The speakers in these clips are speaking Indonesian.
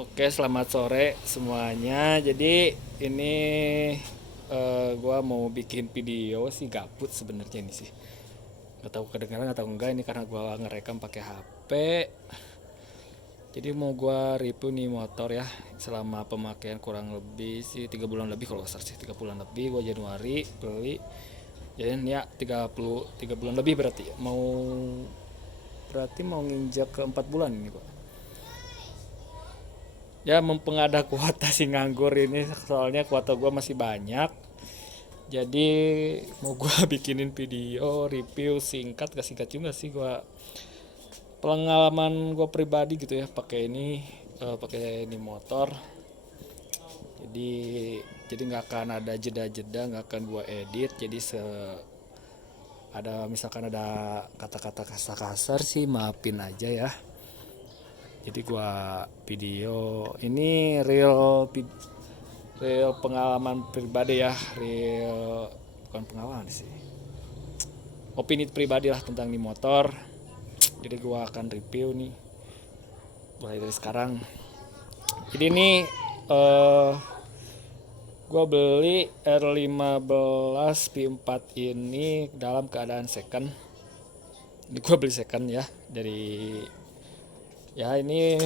Oke, selamat sore semuanya. Jadi ini gua mau bikin video sih gabut sebenarnya ini sih. Gak tahu kedengaran atau enggak ini karena gua ngerekam pakai HP. Jadi mau gua review nih motor ya selama pemakaian kurang lebih sih 3 bulan lebih kalau nggak salah sih 3 bulan lebih gua Januari beli. Jadi ya 3 bulan lebih berarti mau nginjak ke 4 bulan ini gua. Ya mumpung ada kuota sih nganggur ini soalnya kuota gua masih banyak. Jadi mau gua bikinin video review singkat, gak singkat juga sih, gua pengalaman gua pribadi gitu ya pakai ini motor. Jadi nggak akan ada jeda-jeda, nggak akan gua edit. Jadi misalkan ada kata-kata kasar-kasar sih maafin aja ya. Jadi gua video ini real pengalaman pribadi ya, real bukan pengalaman sih, opini pribadi lah tentang nih motor. Jadi gua akan review nih mulai dari sekarang. Jadi ini eh gua beli R15 V4 ini dalam keadaan second. Ini gua beli second ya dari, ya ini,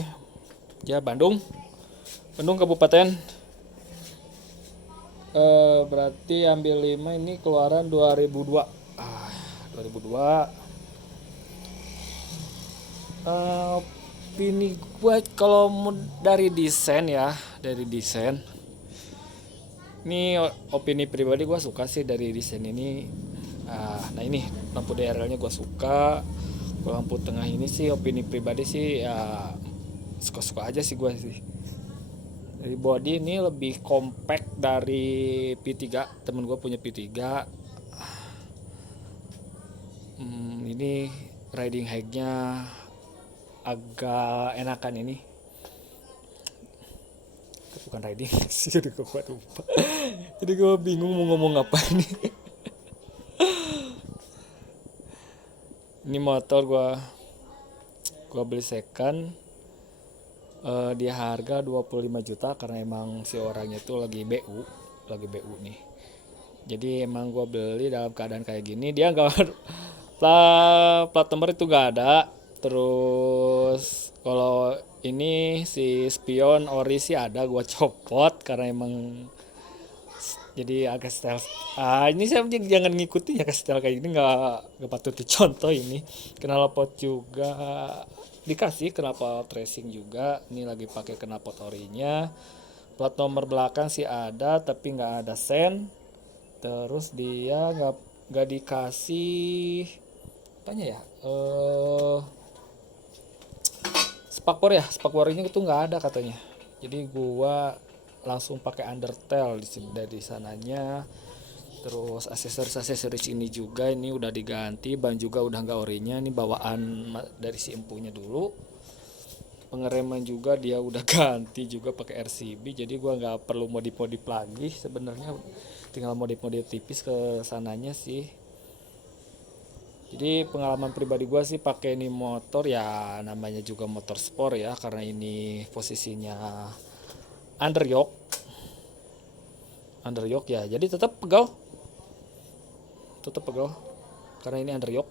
ya Bandung, Bandung Kabupaten. Berarti ambil 5 ini keluaran 2002. 2002. Eh Opini gue kalau dari desain ya, dari desain ini opini pribadi gue suka sih dari desain ini. Nah ini lampu DRL nya gue suka. Kalau lampu tengah ini sih opini pribadi sih ya suka-suka aja sih gue sih. Dari body ini lebih compact dari P3. Temen gue punya P3. Ini riding height-nya agak enakan ini. Bukan riding sih, jadi gue lupa. Jadi gue bingung mau ngomong apa nih. Ini motor gua beli second, dia harga 25 juta karena emang si orangnya itu lagi BU nih. Jadi emang gua beli dalam keadaan kayak gini, dia nggak plat nomor itu nggak ada. Terus kalau ini si spion ori sih ada, gua copot karena emang jadi agak style. Ini saya jangan ngikutin ya ke style kayak gini, nggak patut dicontoh ini. Knalpot juga dikasih, knalpot racing juga. Ini lagi pakai knalpot orinya. Plat nomor belakang sih ada tapi nggak ada sen. Terus dia nggak dikasih apanya ya, spakbornya itu nggak ada katanya. Jadi gua langsung pakai undertail dari sananya. Terus aksesoris ini juga ini udah diganti, ban juga udah nggak orinya, ini bawaan dari si empunya dulu. Pengereman juga dia udah ganti juga pakai RCB, jadi gua nggak perlu modif-modif lagi sebenarnya, tinggal modif-modif tipis ke sananya sih. Jadi pengalaman pribadi gue sih pakai ini motor ya, namanya juga motor sport ya, karena ini posisinya underyoke ya, jadi tetap pegal karena ini underyoke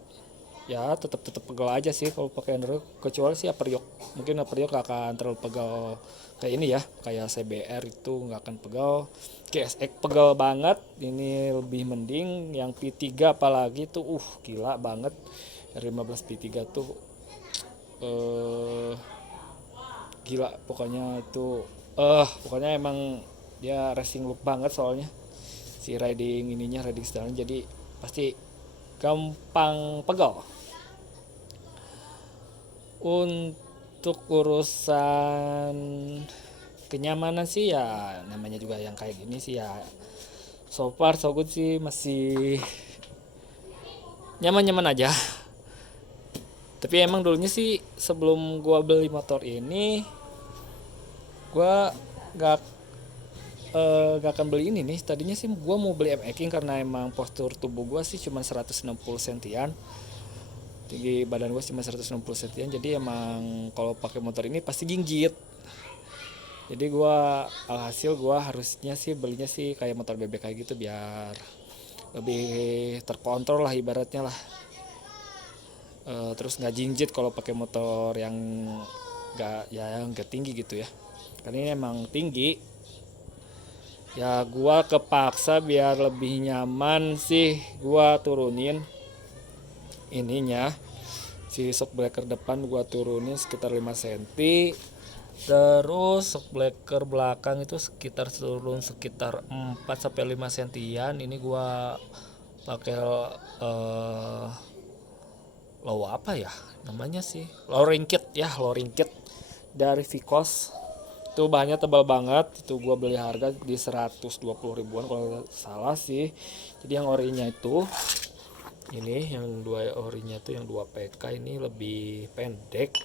ya, tetap pegal aja sih kalau pakai underyoke, kecuali sih upper yoke. Mungkin upper yoke gak akan terlalu pegal kayak ini ya, kayak CBR itu nggak akan pegal. KSX pegal banget, ini lebih mending. Yang P3 apalagi tuh gila banget. R15 P3 tuh eh gila pokoknya itu, pokoknya emang dia racing look banget soalnya si riding style, jadi pasti gampang pegal. Untuk urusan kenyamanan sih ya namanya juga yang kayak gini sih ya, so far so good sih, masih nyaman-nyaman aja. Tapi emang dulunya sih sebelum gua beli motor ini, gua gak gak akan beli ini nih. Tadinya sih gua mau beli M-King karena emang postur tubuh gua sih cuma 160 sentian. Tinggi badan gua cuma 160 sentian, jadi emang kalau pakai motor ini pasti ginggit. Jadi gua alhasil gua harusnya sih belinya sih kayak motor bebek kayak gitu biar lebih terkontrol lah ibaratnya lah. Terus nggak jinjit kalau pakai motor yang nggak tinggi gitu ya. Karena ini emang tinggi. Ya gua kepaksa biar lebih nyaman sih gua turunin ininya. Si shock breaker depan gua turunin sekitar 5 cm. Terus shock breaker belakang itu sekitar turun sekitar 4 sampai 5 sentian. Ini gua pakai low apa ya namanya sih, lowering kit ya, lowering kit dari Vicos. Itu bahannya tebal banget, itu gua beli harga di 120 ribuan kalau nggak salah sih. Jadi yang orinya itu ini, yang dua orinya itu yang 2 PK ini lebih pendek.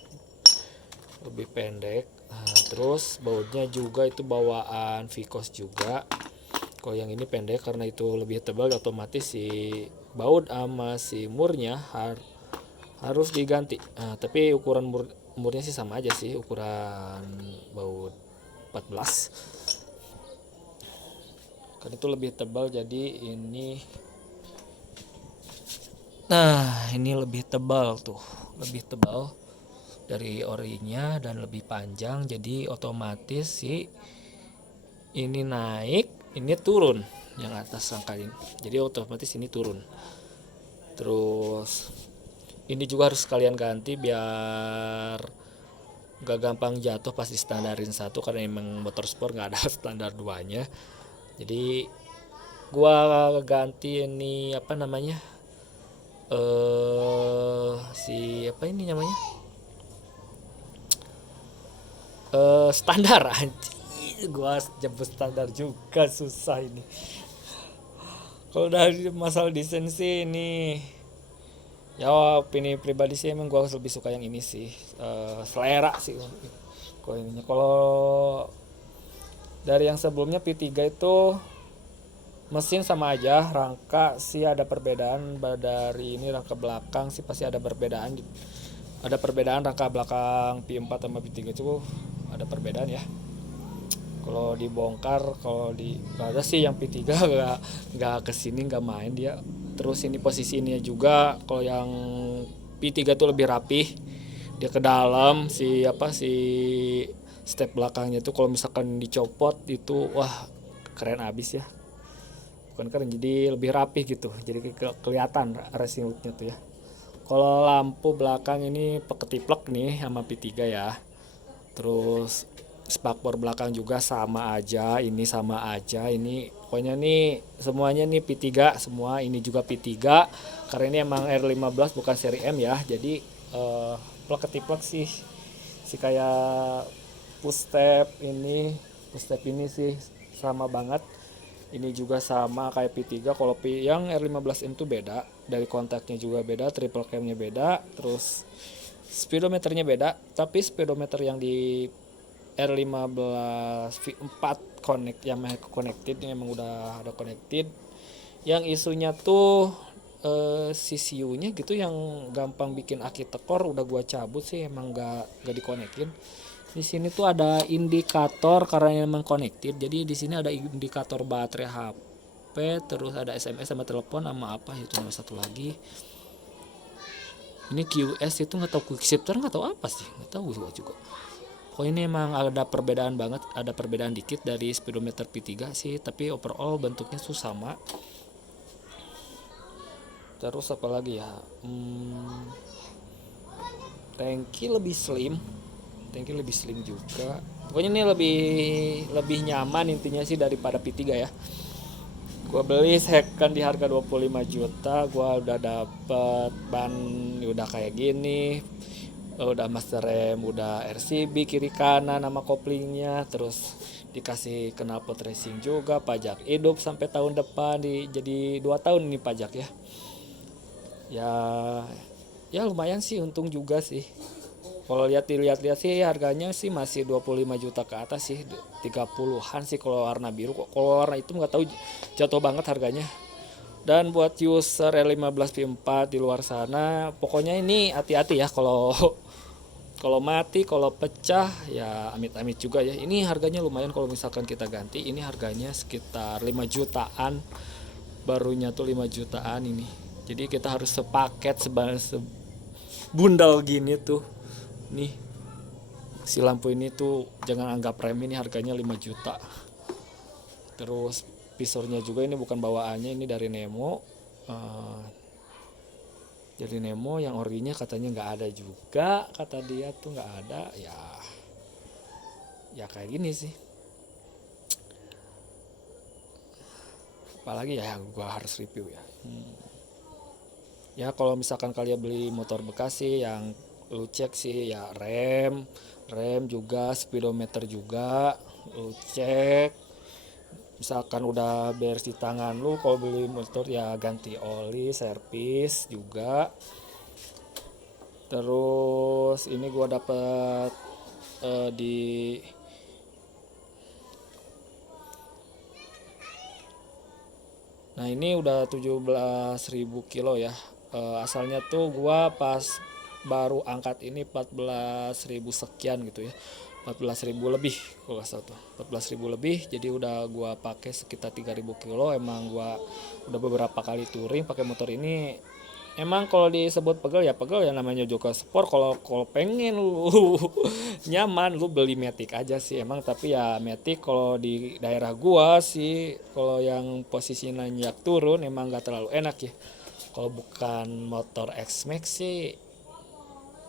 Nah, terus bautnya juga itu bawaan Vicos juga. Kalau yang ini pendek karena itu lebih tebal, otomatis si baut sama si murnya harus diganti. Nah, tapi ukuran murnya sih sama aja sih, ukuran baut 14. Kan itu lebih tebal, jadi ini, nah ini lebih tebal tuh, lebih tebal dari orinya dan lebih panjang, jadi otomatis si ini naik, ini turun, yang atas rangkaian, jadi otomatis ini turun. Terus ini juga harus kalian ganti biar gak gampang jatuh pas di standarin satu, karena emang motor sport nggak ada standar duanya. Jadi gua ganti ini apa namanya, si apa ini namanya, standar anjing. Gua jemput standar juga susah ini. Kalau dari masalah desain sih ini, ya opini pribadi sih emang gue lebih suka yang ini sih. Selera sih kalau ininya. Kalau dari yang sebelumnya P3 itu mesin sama aja, rangka sih ada perbedaan. Dari ini rangka belakang sih pasti ada perbedaan. Ada perbedaan rangka belakang P4 sama P3 itu ada perbedaan ya. Kalau dibongkar, kalau di ada sih yang P3 nggak kesini, nggak main dia. Terus ini posisi ini juga, kalau yang P3 tuh lebih rapih, dia ke dalam si apa si step belakangnya tuh kalau misalkan dicopot itu wah keren abis ya. Bukan keren, jadi lebih rapih gitu, jadi kelihatan racing looknya tuh ya. Kalau lampu belakang ini ketiplek nih sama P3 ya. Terus spakbor belakang juga sama aja, ini sama aja, ini pokoknya nih semuanya nih P3 semua, ini juga P3 karena ini emang R15 bukan seri M ya. Jadi plek-ketiplek sih kayak push step ini sih sama banget. Ini juga sama kayak P3. Kalau yang R15M tuh beda, dari kontaknya juga beda, triple camnya beda, terus speedometernya beda. Tapi speedometer yang di R15 V4 connect yang connected, yang emang udah ada connected. Yang isunya tuh CCU-nya gitu yang gampang bikin aki tekor, udah gua cabut sih, emang gak dikonekin. Di sini tuh ada indikator karena emang connected. Jadi di sini ada indikator baterai HP, terus ada SMS sama telepon sama apa itu nama satu lagi. Ini QS itu nggak tahu, quick shifter nggak tahu apa sih, nggak tahu juga. Pokoknya ini emang ada perbedaan banget, ada perbedaan dikit dari speedometer P3 sih, tapi overall bentuknya tuh sama. Terus apa lagi ya? Tangki lebih slim juga. Pokoknya ini lebih nyaman intinya sih daripada P3 ya. Gua beli second di harga 25 juta, gua udah dapet ban udah kayak gini, udah master rem, udah RCB kiri kanan sama koplingnya, terus dikasih knalpot racing juga, pajak hidup sampai tahun depan, jadi 2 tahun ini pajak ya. Ya lumayan sih, untung juga sih. Kalau lihat sih harganya sih masih 25 juta ke atas sih, 30-an sih kalau warna biru. Kalau warna itu nggak tahu, jatuh banget harganya. Dan buat user R15 V4 di luar sana, pokoknya ini hati-hati ya kalau Kalau mati, kalau pecah ya amit-amit juga ya. Ini harganya lumayan kalau misalkan kita ganti. Ini harganya sekitar 5 jutaan. Barunya tuh 5 jutaan ini. Jadi kita harus sepaket sebundal gini tuh. Nih, si lampu ini tuh jangan anggap rem, ini harganya 5 juta. Terus visornya juga ini bukan bawaannya, ini dari Nemo. Eh, Jadi Nemo yang orinya katanya nggak ada juga, kata dia tuh nggak ada. Ya kayak gini sih. Apalagi ya yang gua harus review ya. Ya kalau misalkan kalian beli motor bekas sih yang lu cek sih ya rem juga, speedometer juga lu cek. Misalkan udah beres di tangan lu, kalau beli motor ya ganti oli, servis juga. Terus ini gua dapet di Nah ini udah 17.000 kilo ya. Asalnya tuh gua pas baru angkat ini 14.000 sekian gitu ya. 14.000 lebih kalau nggak salah tuh. 14.000 lebih, jadi udah gua pakai sekitar 3.000 kilo. Emang gua udah beberapa kali touring pakai motor ini. Emang kalau disebut pegel ya namanya juga sport. Kalau pengen lu nyaman lu beli Matic aja sih emang, tapi ya Matic kalau di daerah gua sih kalau yang posisi nanjak turun emang nggak terlalu enak ya. Kalau bukan motor X-Max sih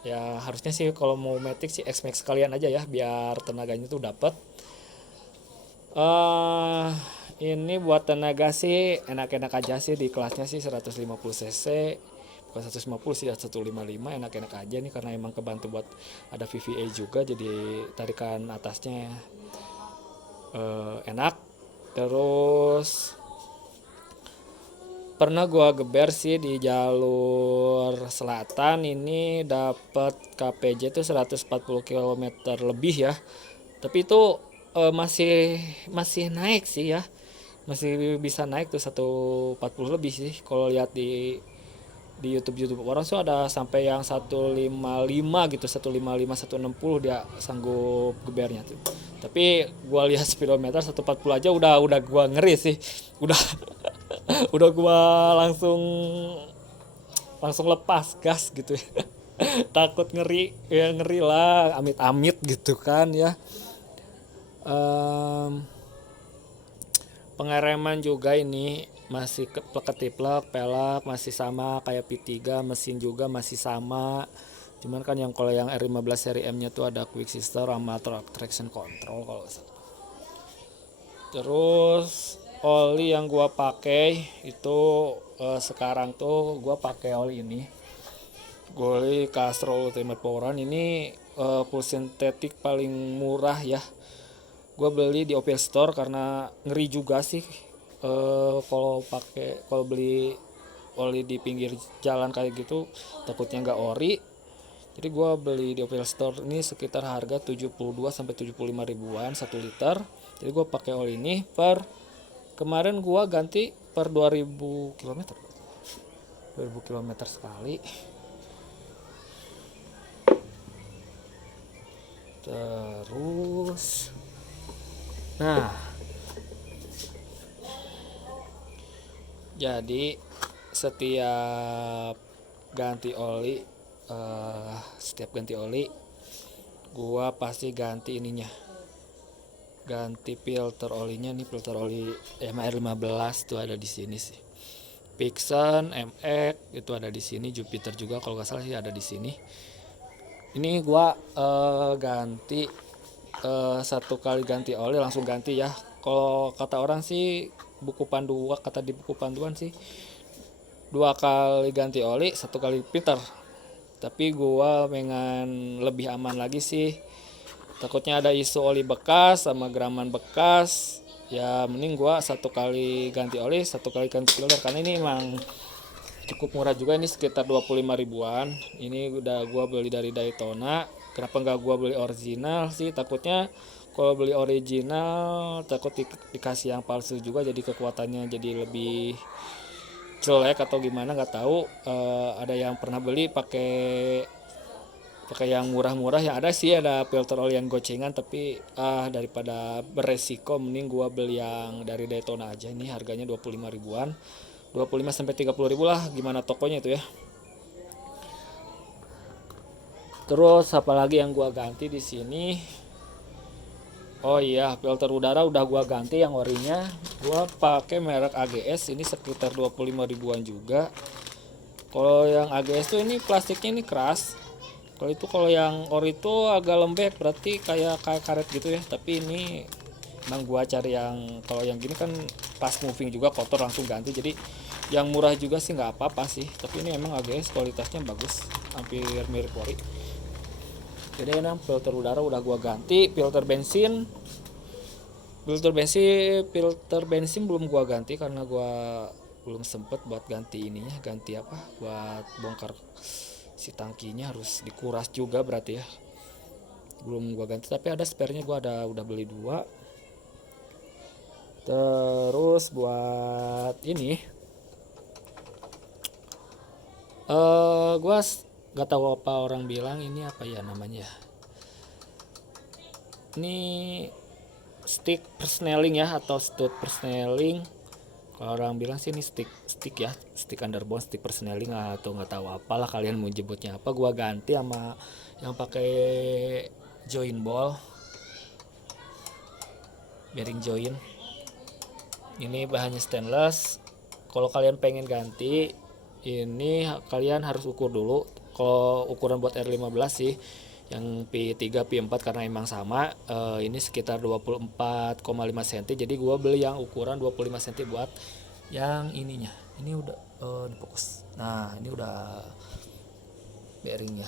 ya harusnya sih kalau mau Matic sih X-Max sekalian aja ya biar tenaganya tuh dapet. eh ini buat tenaga sih enak-enak aja sih, di kelasnya sih 150 cc, bukan 150 sih, 155, enak-enak aja nih karena emang kebantu buat ada VVA juga, jadi tarikan atasnya enak. Terus pernah gua geber sih di jalur selatan ini dapat KPJ tuh 140 km lebih ya. Tapi itu masih masih naik sih ya. Masih bisa naik tuh 140 lebih sih kalau lihat di YouTube orang tuh ada sampai yang 155 gitu, 155 160 dia sanggup gebernya tuh. Tapi gua lihat speedometer 140 aja udah gua ngeri sih. Udah udah gua langsung langsung lepas gas gitu ya. Takut ngeri ya, ngeri lah amit-amit gitu kan ya. Em, Pengereman juga ini masih ketiplek, pelak masih sama kayak P3, mesin juga masih sama. Cuman kan yang kalau yang R15 seri M nya tuh ada quick shifter sama traction control kalau salah. Terus oli yang gua pakai itu sekarang tuh gua pakai oli ini. Oli Castrol Ultimate Power Run ini full sintetik paling murah ya. Gue beli di Opel Store karena ngeri juga sih kalau beli oli di pinggir jalan kayak gitu takutnya nggak ori. Jadi gue beli di Opel Store ini sekitar harga 72 sampai 75 ribuan 1 liter. Jadi gue pakai oli ini kemarin gue ganti per 2000 km. 2000 km sekali. Terus nah, jadi setiap ganti oli gua pasti ganti ininya. Ganti filter olinya nih, filter oli MR15 tuh ada di sini sih. Pixen, MX itu ada di sini, Jupiter juga kalau nggak salah sih ada di sini. Ini gua ganti satu kali ganti oli langsung ganti ya. Kalau kata orang sih di buku panduan sih 2 kali ganti oli 1 kali filter. Tapi gua pengen lebih aman lagi sih. Takutnya ada isu oli bekas sama geraman bekas. Ya mending gua 1 kali ganti oli 1 kali ganti filter karena ini emang cukup murah juga, ini sekitar 25 ribuan. Ini udah gua beli dari Daytona. Kenapa nggak gua beli original sih, takutnya kalau beli original takut dikasih yang palsu juga jadi kekuatannya jadi lebih jelek atau gimana nggak tahu. Ada yang pernah beli pakai pakai yang murah-murah. Yang ada sih ada filter oli yang gocengan, tapi daripada beresiko mending gua beli yang dari Daytona aja. Ini harganya 25 ribuan, 25 sampai 30 ribu lah, gimana tokonya itu ya. Terus apalagi yang gua ganti di sini? Oh iya, filter udara udah gua ganti yang orinya. Gua pakai merek AGS, ini sekitar 25 ribuan juga. Kalau yang AGS tuh ini plastiknya ini keras. Kalau yang ori itu agak lembek, berarti kayak karet gitu ya. Tapi ini emang gua cari yang, kalau yang gini kan pas moving juga kotor langsung ganti. Jadi yang murah juga sih nggak apa-apa sih. Tapi ini emang AGS kualitasnya bagus, hampir mirip ori. Jadi ini filter udara udah gua ganti. Filter bensin belum gua ganti karena gua belum sempet buat ganti ininya, ganti apa, buat bongkar si tangkinya harus dikuras juga berarti ya. Belum gua ganti, tapi ada sparenya, gua udah beli 2. Terus buat ini gua nggak tahu apa orang bilang ini apa ya namanya. Ini stick persneling ya, atau stud persneling. Kalau orang bilang sih ini stick ya, stick underbone, stick persneling, atau nggak tahu apalah kalian mau jemputnya apa. Gua ganti sama yang pakai join ball, bearing join. Ini bahannya stainless. Kalau kalian pengen ganti ini kalian harus ukur dulu. Kalau ukuran buat R15 sih yang P3 P4 karena emang sama, ini sekitar 24,5 cm. Jadi gua beli yang ukuran 25 cm buat yang ininya. Ini udah fokus. Nah, ini udah bearingnya.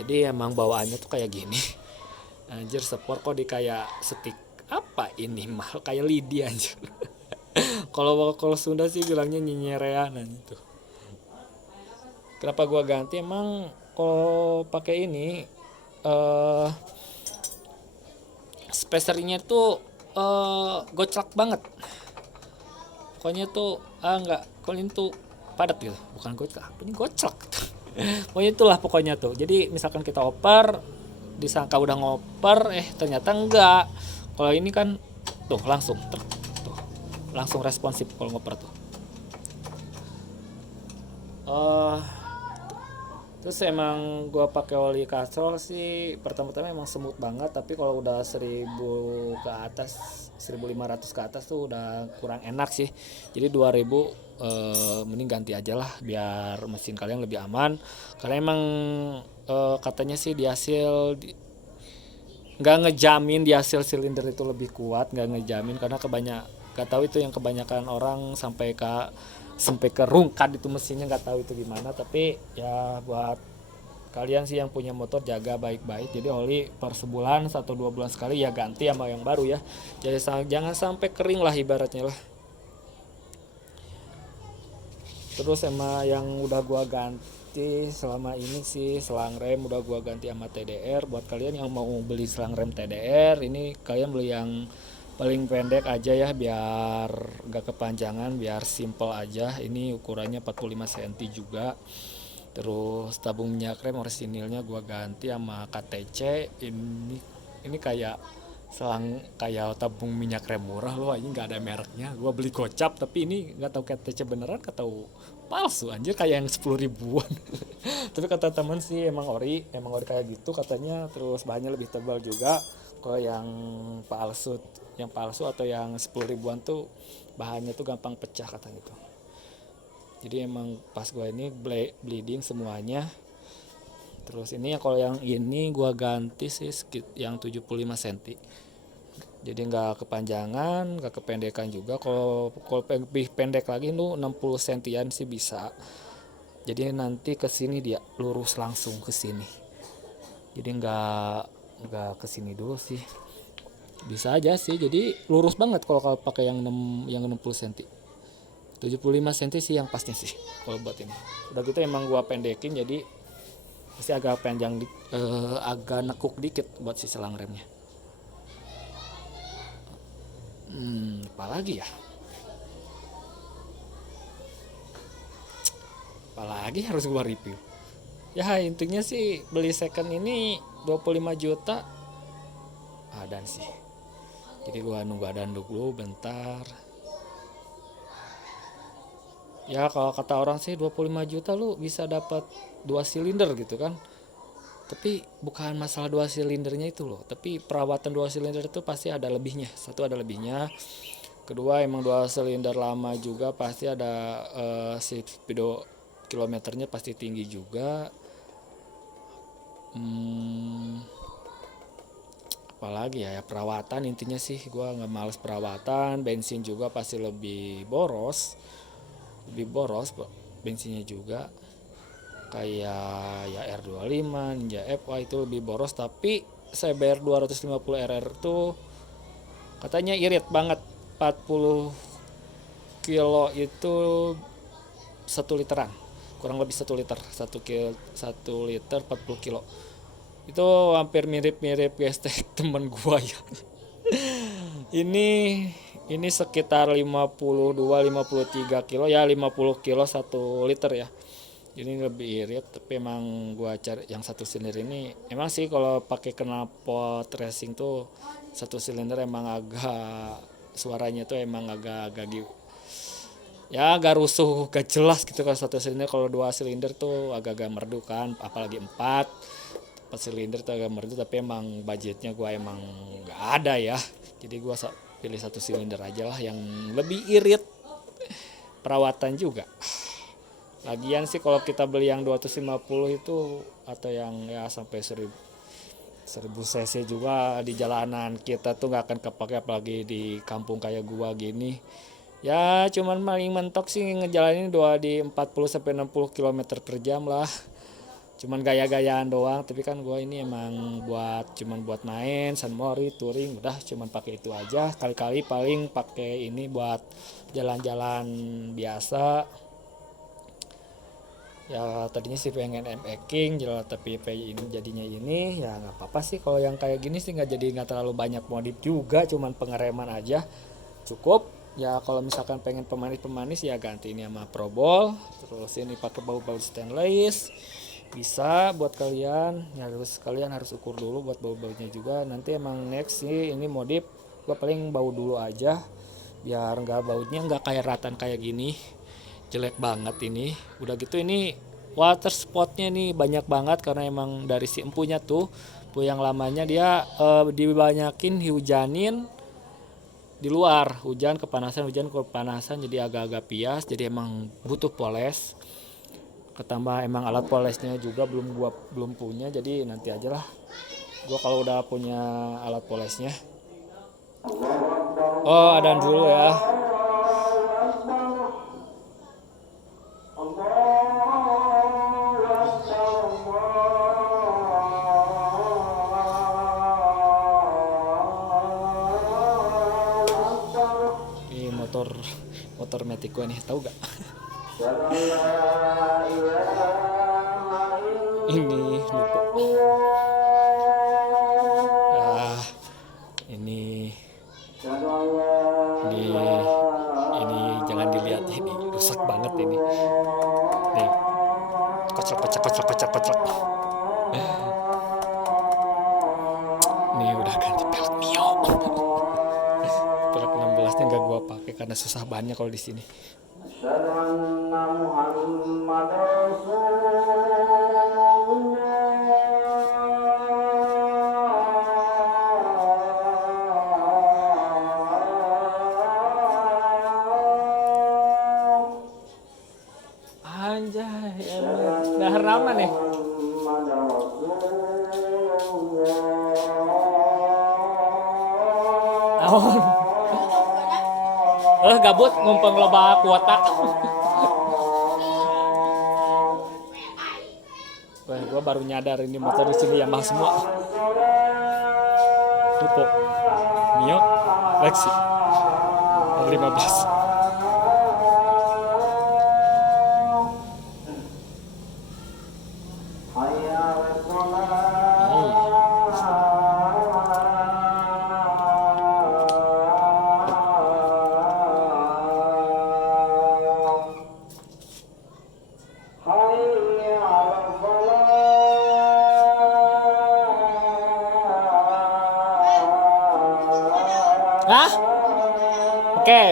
Jadi emang bawaannya tuh kayak gini. Anjir, support kok di kayak stick apa ini mah, kayak lidi anjir. Kalau Sunda sih bilangnya nyinyerean itu. Kenapa gua ganti? Emang kalau pakai ini spacernya tuh goclak banget. Pokoknya tuh enggak, kalau ini tuh padat gitu. Bukan goclak, ini goclak. Pokoknya itulah pokoknya tuh. Jadi misalkan kita oper, disangka udah ngoper, ternyata enggak. Kalau ini kan tuh langsung tuh, langsung responsif kalau ngoper tuh. Terus emang gua pakai oli kastrol sih pertama-tama emang semut banget, tapi kalau udah 1000 ke atas, 1500 ke atas tuh udah kurang enak sih. Jadi 2000 mending ganti aja lah biar mesin kalian lebih aman. Karena emang katanya sih di hasil nggak ngejamin di hasil silinder itu lebih kuat, nggak ngejamin karena nggak tahu itu yang kebanyakan orang sampai ke rungkat itu mesinnya, nggak tahu itu gimana. Tapi ya buat kalian sih yang punya motor jaga baik-baik. Jadi oli per sebulan 1-2 bulan sekali ya ganti sama yang baru ya. Jadi jangan sampai kering lah ibaratnya lah. Terus sama yang udah gua ganti selama ini sih selang rem udah gua ganti sama TDR. Buat kalian yang mau beli selang rem TDR, ini kalian beli yang paling pendek aja ya biar gak kepanjangan, biar simple aja. Ini ukurannya 45 cm juga. Terus tabung minyak rem orisinilnya gua ganti sama KTC. Ini kayak kayak tabung minyak rem murah loh, ini nggak ada mereknya. Gua beli gocap, tapi ini nggak tahu KTC beneran atau palsu anjir, kayak yang 10 ribuan. Tapi kata teman sih emang ori kayak gitu katanya. Terus bahannya lebih tebal juga. Kalau yang palsu atau yang 10 ribuan tuh bahannya tuh gampang pecah katanya tuh. Jadi emang pas gua ini bleeding semuanya. Terus ini kalau yang ini gua ganti sih yang 75 cm. Jadi nggak kepanjangan, nggak kependekan juga. Kalau lebih pendek lagi tuh 60 sentian sih bisa. Jadi nanti ke sini dia lurus langsung ke sini. Jadi nggak ke sini dulu sih. Bisa aja sih. Jadi lurus banget kalau pakai yang 60 cm. 75 cm sih yang pasnya sih kalau buat ini. Udah gitu emang gua pendekin jadi pasti agak panjang agak nekuk dikit buat si selang remnya. Apalagi ya? Apalagi harus gua review. Ya intinya sih beli second ini 25 juta adan sih. Jadi gua nunggu adan dulu bentar. Ya kalau kata orang sih 25 juta lu bisa dapat 2 silinder gitu kan. Tapi bukan masalah 2 silindernya itu loh, tapi perawatan 2 silinder itu pasti ada lebihnya. Satu, ada lebihnya. Kedua, emang 2 silinder lama juga pasti ada si speedo kilometernya pasti tinggi juga. Hmm, apalagi ya, perawatan intinya sih gua nggak males perawatan. Bensin juga pasti lebih boros bensinnya juga. Kayak ya R25 Ninja FY itu lebih boros, tapi saya bayar 250 RR tuh katanya irit banget. 40 kilo itu 1 literan, kurang lebih 1 liter, 1 liter 40 kilo itu hampir mirip-mirip gestek temen gua ya. ini ini sekitar 52-53 kilo, ya 50 kilo 1 liter ya. Ini lebih irit, tapi emang gua cari yang 1 silinder ini. Emang sih kalau pakai knalpot racing tuh 1 silinder emang agak, suaranya tuh emang agak ya agak rusuh, gak jelas gitu. Kalau 1 silinder, kalau 2 silinder tuh agak-agak merdu kan, apalagi 4 silinder tuh agak merdu. Tapi emang budgetnya gua emang nggak ada ya, jadi gua pilih 1 silinder aja lah yang lebih irit, perawatan juga. Lagian sih kalau kita beli yang 250 itu atau yang ya sampai 1000 cc juga di jalanan kita tuh nggak akan kepake, apalagi di kampung kayak gua gini. Ya cuman paling mentok sih ngejalanin di 40 sampai 60 km per jam lah. Cuman gaya-gayaan doang, tapi kan gua ini emang cuman buat main San Mori touring, udah cuman pakai itu aja. Kali-kali paling pakai ini buat jalan-jalan biasa. Ya tadinya sih pengen MX jalan, tapi ini jadinya ini ya nggak apa-apa sih. Kalau yang kayak gini sih nggak terlalu banyak modif juga, cuman pengereman aja cukup. Ya kalau misalkan pengen pemanis ya ganti ini sama Probol, terus ini pakai baut stainless bisa buat kalian. Ya kalian harus ukur dulu buat baut-bautnya juga. Nanti emang next sih ini modif gua paling baut dulu aja biar nggak, bautnya nggak kayak ratan kayak gini, jelek banget ini. Udah gitu ini water spotnya nih banyak banget karena emang dari si empunya tuh, empu yang lamanya dia dibanyakin hujanin di luar, hujan kepanasan jadi agak-agak pias, jadi emang butuh poles. Ketambah emang alat polesnya juga gua belum punya, jadi nanti aja lah gua kalau udah punya alat polesnya. Oh ada dulu ya. Ini motor metik gua nih, tahu gak? Ini lupa. Ah, ini ini jangan dilihat, ini rusak banget ini. Nih, kocok. Nih udah ganti pelek Mio. Pelek 16-nya nggak gua pakai karena susah banyak kalau di sini. Anjay, dahar nama nih. Naon? Gabut ngumpeng loba kuota. Wah, gua baru nyadar ini motor di sini Yamaha semua. Tupo, Mio, Lexi, 15. Hah? Oke.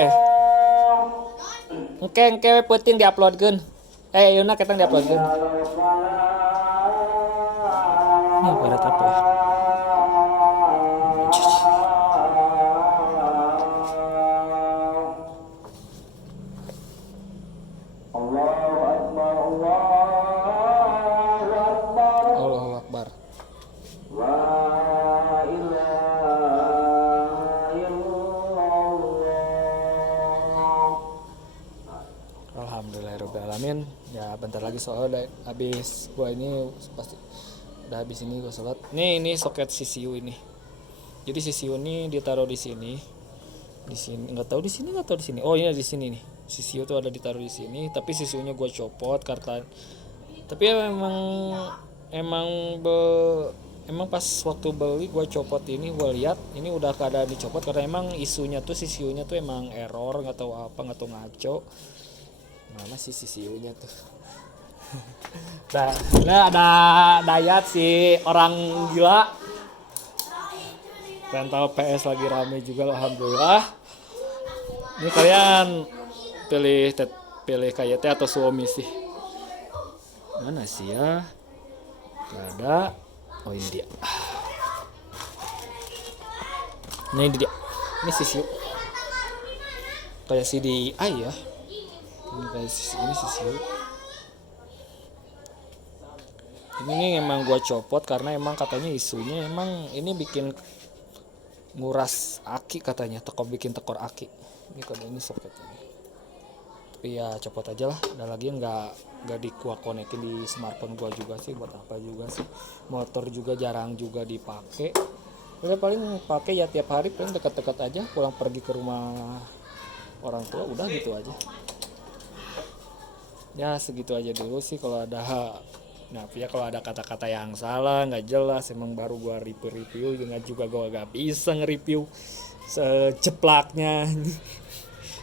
Oke penting diuploadkeun. Yeuna ketang diuploadkeun. Ini aparat apa ya? Allahu Akbar. Alhamdulillahirobbilalamin. Ya bentar lagi soalnya udah habis gua ini pasti udah habis ini gua sholat. Ini soket CCU ini. Jadi CCU ini ditaruh di sini. Di sini nggak tahu di sini nggak tahu di sini. Oh ini di sini nih. CCU tuh ada ditaruh di sini. Tapi CCU-nya gua copot karena. Tapi ya emang emang pas waktu beli gua copot ini gua lihat ini udah keadaan dicopot karena emang isunya tuh CCU-nya tuh emang error nggak tahu apa nggak tahu ngaco. Mana sih CCU-nya tuh? Nah, ada Dayat si orang gila. Rental PS lagi rame juga alhamdulillah. Ini kalian pilih kayak teh atau suami sih? Mana sih ya? Gak ada. Oh ini dia. Nah ini dia. Ini CCU. Kayak CDI ya. Ini kayak ini CCU. Ini emang gua copot karena emang katanya isunya emang ini bikin nguras aki katanya, bikin tekor aki. Ini kode ini soket ini. Tapi ya copot aja lah. Dan lagi nggak konekin di smartphone gua juga sih, buat apa juga sih. Motor juga jarang juga dipakai. Udah paling pakai ya tiap hari paling dekat-dekat aja, pulang pergi ke rumah orang tua udah gitu aja. Ya segitu aja dulu sih kalau ada. Nah ya kalau ada kata-kata yang salah nggak jelas emang baru gua review juga gua gak bisa nge-review seceplaknya.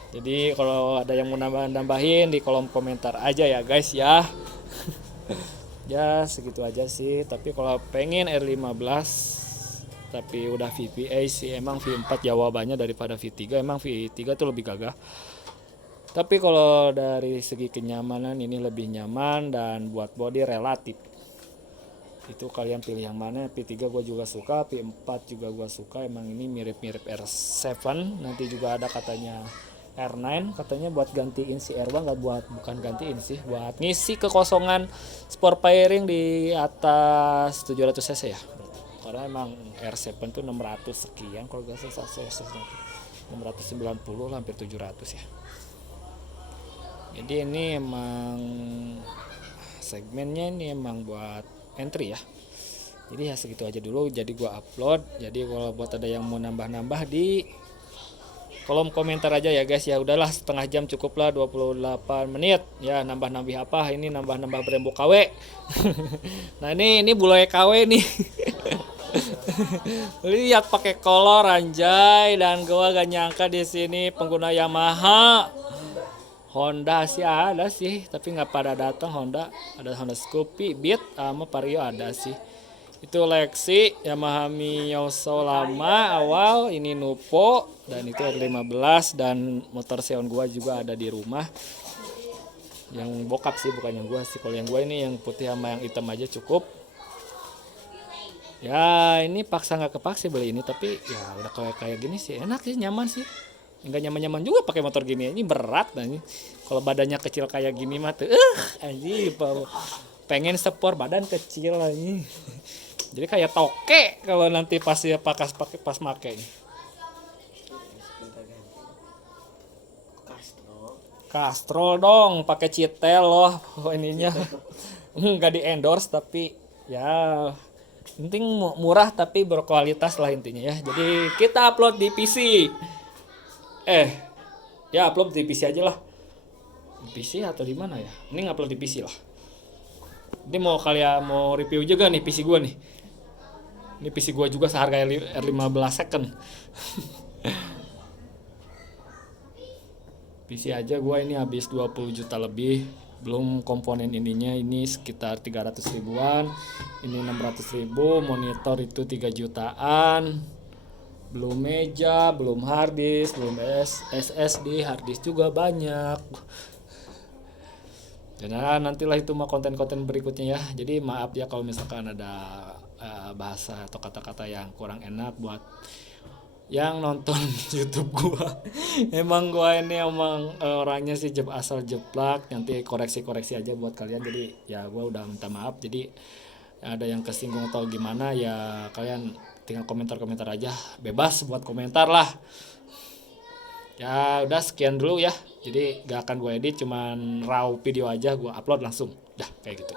Jadi kalau ada yang mau nambahin di kolom komentar aja ya guys ya. Ya segitu aja sih. Tapi kalau pengen R15 tapi udah VVA sih emang V4 jawabannya daripada V3. Emang V3 tuh lebih gagah. Tapi kalau dari segi kenyamanan ini lebih nyaman dan buat body relatif. Itu kalian pilih yang mana? P3 gue juga suka, P4 juga gue suka. Emang ini mirip-mirip R7. Nanti juga ada katanya R9 katanya buat gantiin si R1 bukan gantiin sih, buat ngisi kekosongan sport fairing di atas 700 cc ya. Karena emang R7 tuh 600 sekian kalau gak salah 690 hampir 700 ya. Jadi ini emang segmennya ini emang buat entry ya. Jadi ya segitu aja dulu. Jadi gua upload. Jadi kalau buat ada yang mau nambah-nambah di kolom komentar aja ya guys ya. Udahlah setengah jam cukup lah 28 menit. Ya nambah-nambih apa? Ini nambah-nambah berembuk KW. Nah ini bule KW nih. Lihat pakai kolor anjay dan gua gak nyangka di sini pengguna Yamaha. Honda sih ada sih, tapi nggak pada datang Honda. Ada Honda Scoopy, Beat, sama Vario ada sih. Itu Lexi, Yamaha Miyoso lama awal, ini Nupo dan itu R15 dan motor Xeon gua juga ada di rumah. Yang bokap sih bukan yang gua sih. Kalau yang gua ini yang putih sama yang hitam aja cukup. Ya ini paksa nggak kepaksa beli ini tapi ya udah kayak gini sih enak sih nyaman sih. Enggak nyaman-nyaman juga pakai motor gini, ini berat nih. Kalau badannya kecil kayak gini mah tuh anjir pengen sport badan kecil lagi. Jadi kayak toke kalau nanti pas make. Castrol dong, pakai Citel loh ininya. Enggak di endorse tapi ya penting murah tapi berkualitas lah intinya ya. Jadi kita upload di PC. Ya upload di PC aja lah. Di PC atau di mana ya? Ini upload di PC lah. Ini kalian mau review juga nih PC gua nih. Ini PC gua juga seharga R15 second. PC aja gua ini habis 20 juta lebih. Belum komponen ininya ini sekitar 300 ribuan. Ini 600 ribu, monitor itu 3 jutaan. belum meja, belum harddisk, belum SSD, harddisk juga banyak. Dan nantilah itu mah konten-konten berikutnya ya. Jadi maaf ya kalau misalkan ada bahasa atau kata-kata yang kurang enak buat yang nonton YouTube gua. Emang gua ini emang orangnya sih asal jeplak, nanti koreksi-koreksi aja buat kalian. Jadi ya gua udah minta maaf. Jadi ada yang kesinggung atau gimana ya kalian tinggal komentar-komentar aja. Bebas buat komentar lah. Ya udah sekian dulu ya. Jadi gak akan gue edit, cuman raw video aja gue upload langsung. Dah kayak gitu.